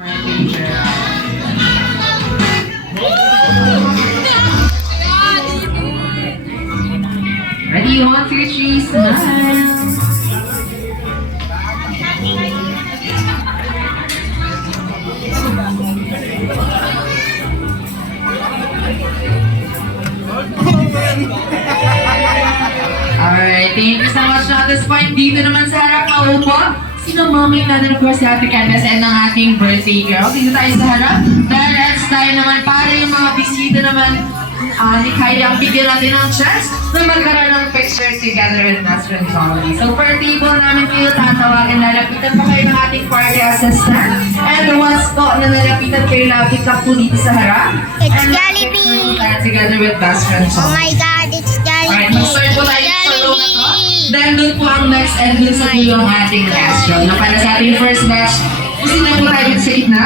Ready, 1, 2, 3, smile. Alright, thank you so much. At this point, dito naman sa harap na upo, sinumamay natin of course si Ate Candace and ang ating birthday girl. Dito tayo sa harap. Dahil let's tayo naman para yung mga bisita naman ni Kylie ang bigyan natin ng chance na magkaroon ng pictures together with Best Friend Jolly. So per table namin kayo tatawagin, lalapitan pa kayo ng ating party assistant. And once po na nalapitan kayo, lapit lang po dito sa harap. It's And Jollibee! together with Best Friend Oh Jolly. my God, it's Alright, Jollibee! mag-start po tayo sa row na to. Jollibee! Then doon po ang next and doon sa dulo ang ating last row. Na para sa ating first batch, gusto na po tayo sa itna.